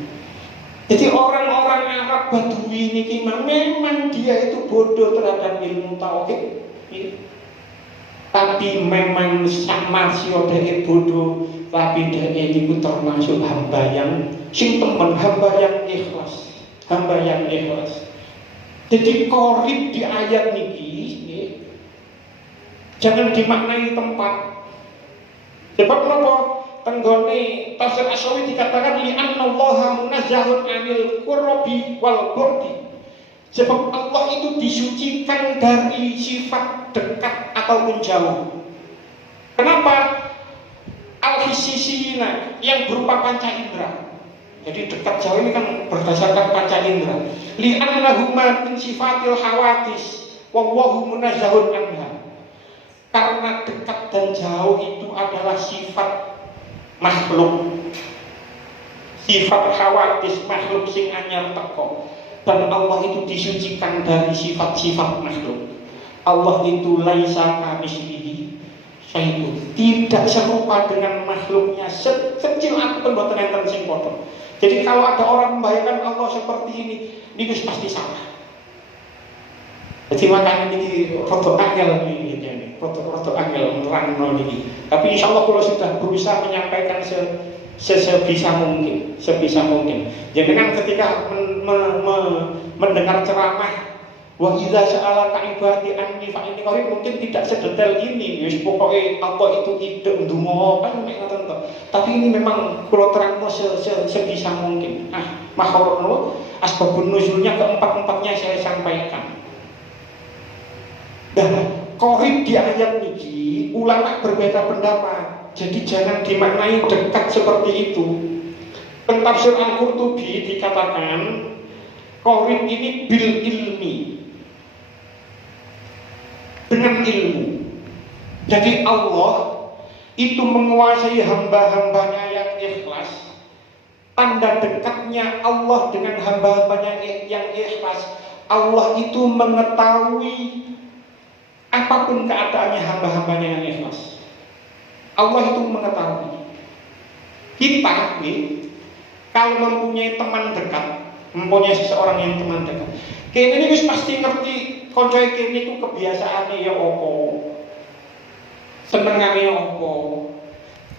Jadi orang-orang Arab Badui niki memang dia itu bodoh terhadap ilmu tauhid. Tapi memang sama dhek bodoh, tapi dhek niku termasuk hamba yang sing temen, hamba yang ikhlas, hamba yang ikhlas. Jadi qorib di ayat niki jangan dimaknai tempat. Sebab napa? Tenggone tafsir Asyawi dikatakan li annallaha munazzahun 'anil qurbi wal bu'di. Sebab Allah itu disucikan dari sifat dekat ataupun jauh. Kenapa? Al-hissiyina yang berupa panca indera. Jadi dekat jauh ini kan berdasarkan panca indera. Li annahuma min sifatil hawadis wa huwa munazzahun anha. Karena dekat dan jauh itu adalah sifat makhluk, sifat hawadis, makhluk sing anyar teko. Dan Allah itu disucikan dari sifat-sifat makhluk. Allah itu laisa kamitslihi syai'un, tidak serupa dengan makhluknya sekecil apapun boten enten sing padha. Jadi kalau ada orang membayangkan Allah seperti ini pasti salah. Jadi makanya ini rotok angel ini, rotok angel nerangno ini. Tapi insya Allah kalau sudah berusaha menyampaikan sebisa mungkin. Jangan ketika mendengar ceramah, wa idza sa'alaka ibadi anni fa inni qarib, mungkin tidak sedetail ini. Wis pokoke Allah itu ide ndonga kan mek ngoten to. Tapi ini memang kula terangno sebisa mungkin. Makhluk asbabun nuzulnya keempat-empatnya saya sampaikan. Dan qorib di ayat ini ulama berbeda pendapat. Jadi jangan dimaknai dekat seperti itu. Pentafsir Al-Qurtubi dikatakan qorib ini bil ilmi, dengan ilmu. Jadi Allah itu menguasai hamba-hambanya yang ikhlas. Tanda dekatnya Allah dengan hamba-hambanya yang ikhlas, Allah itu mengetahui apapun keadaannya hamba-hambanya yang ikhlas. Allah itu mengetahui. Kita nih, kalau mempunyai teman dekat, mempunyai seseorang yang teman dekat, kene ini pasti ngerti koncoe kene itu kebiasaannya ya opo, senengane opo.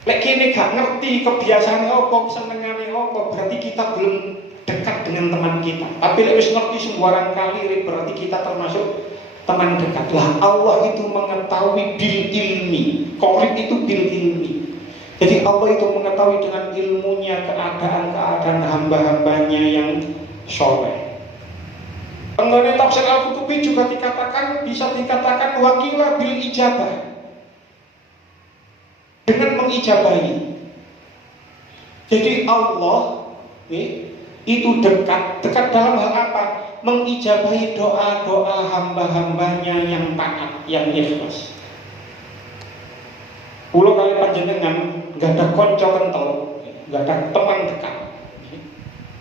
Lek kene gak ngerti kebiasaannya opo, senengane opo, berarti kita belum dekat dengan teman kita. Tapi lek wis ngerti sembarang kali, berarti kita termasuk teman dekat. Lah Allah itu mengetahui bil ilmi. Qorib itu bil ilmi. Jadi Allah itu mengetahui dengan ilmunya keadaan-keadaan hamba-hambanya yang soleh. Pengguna tafsir Al-Qurtubi juga dikatakan, bisa dikatakan wakilah bil ijabah, dengan mengijabahi. Jadi Allah itu dekat dalam hal apa? Mengijabahi doa-doa hamba-hambanya yang taat, yang ikhlas. Kulo kali panjenengan gak ada konco kental, gak ada teman dekat.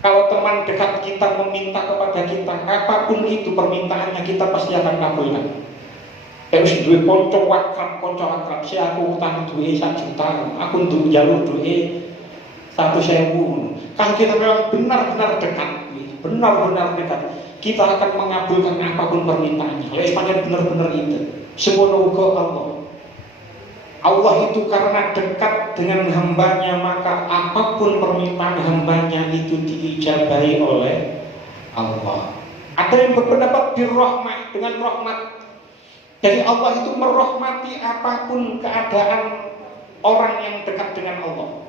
Kalau teman dekat kita meminta kepada kita, apapun itu permintaannya kita pasti akan kabulkan. Terus duwe konco akrab, si aku utang duwe 1 juta, aku untuk jalur duwe 100.000. Kalau kita memang benar-benar dekat, kita akan mengabulkan apapun permintaannya. Kalau sepanjang benar-benar itu, semua uga Allah. Allah itu karena dekat dengan hambanya, maka apapun permintaan hambanya itu diijabahi oleh Allah. Ada yang berpendapat birrahmah, dengan rahmat. Jadi Allah itu merahmati apapun keadaan orang yang dekat dengan Allah.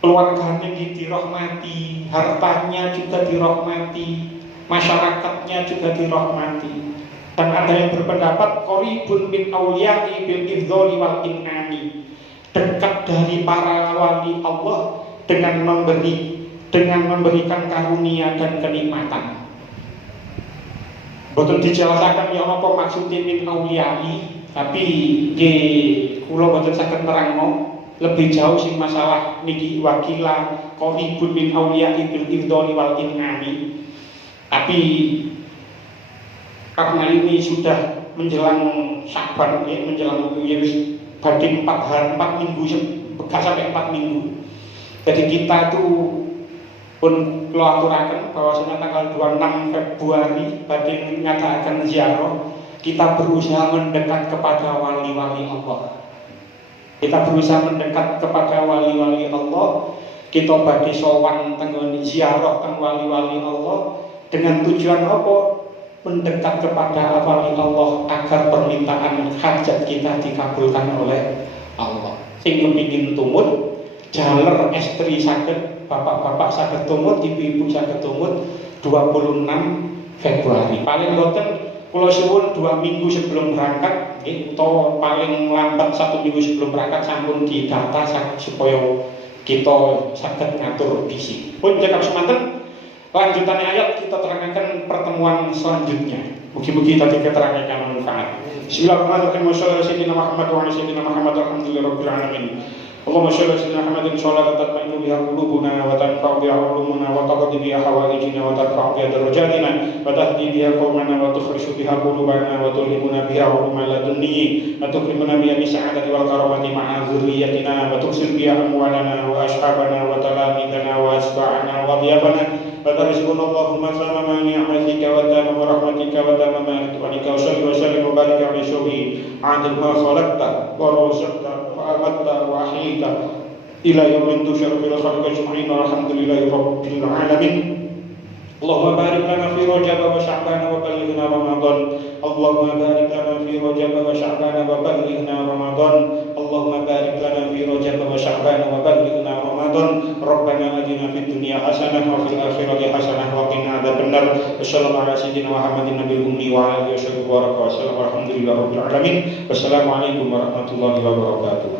Keluarganya dirahmati, hartanya juga dirahmati, masyarakatnya juga dirahmati. Dan ada yang berpendapat qoribun min awliya'i bil idzali wal in'ami, dekat dari para wali Allah dengan memberikan karunia dan kenikmatan. Boten dijelaskan ya apa maksudnya min awliya'i, tapi kula boten saged nerangno lebih jauh sing masalah niki wakilah qoribun min awliya'i bil idzali wal in'ami. Tapi karena ini sudah menjelang Sya'ban, menjelang badhe 4 minggu, gak sampai 4 minggu. Jadi kita tuh pun kula aturaken bahwasanya tanggal 26 Februari badhe ngadakan ziarah. Kita berusaha mendekat kepada wali-wali Allah. Kita berusaha mendekat kepada wali-wali Allah. Kita badhe sowan teng ziarah teng wali-wali Allah dengan tujuan apa? Mendekat kepada wali Allah agar permintaan hajat kita dikabulkan oleh Allah. Sing kepingin tumut jaler estri saged, bapak-bapak saged tumut, ibu-ibu saged tumut 26 Februari. Paling boten kula suwun 2 minggu sebelum berangkat atau paling lambat 1 minggu sebelum berangkat sampun didata supaya kita saged ngatur bisi. Pun cekap semanten. Lanjutannya ayat kita terangkan pertemuan selanjutnya. Mugi-mugi tadi keterangan manfaat. Bismillahirrahmanirrahim. Wassalamualaikum warahmatullahi wabarakatuh. Alhamdulillahirabbil alamin. Allahumma shalli ala sayyidina Muhammadin sholatan tatma'innu biha qulubuna wa tanfa'u biha ulumuna wa taqdi biha hawaijina wa tarfa'u biha darajatina wa tahdi biha qaumana wa tukhrishu biha qulubana wa tulhimuna biha uluma ladunni wa tukrimuna biha bi sa'adati wal karamati ma'a dzurriyyatina wa tuksir biha amwalana wa ashabana wa talamidana wa asba'ana wa dhiyafana فترزقنا اللهم تمام نعمتك وتمام رحمتك وتمام رضوانك وصل وسلم وبارك على شوقي عدد ما خلقت ورزقت وأمت وأحييت إلى يوم تشر في الخلق أجمعين والحمد لله رب العالمين. اللهم بارك لنا في رجب وشعبان وبلغنا رمضان. اللهم بارك لنا في رجب وشعبان وبلغنا رمضان. اللهم بارك لنا في رجب وشعبان وبلغنا رمضان. ربنا آتنا في الدنيا حسنة وفي الآخرة حسنة وقنا عذاب النار. وصلى الله على سيدنا محمد النبي الأمي وعلى آله وصحبه وسلم والحمد لله رب العالمين. والسلام عليكم ورحمة الله وبركاته.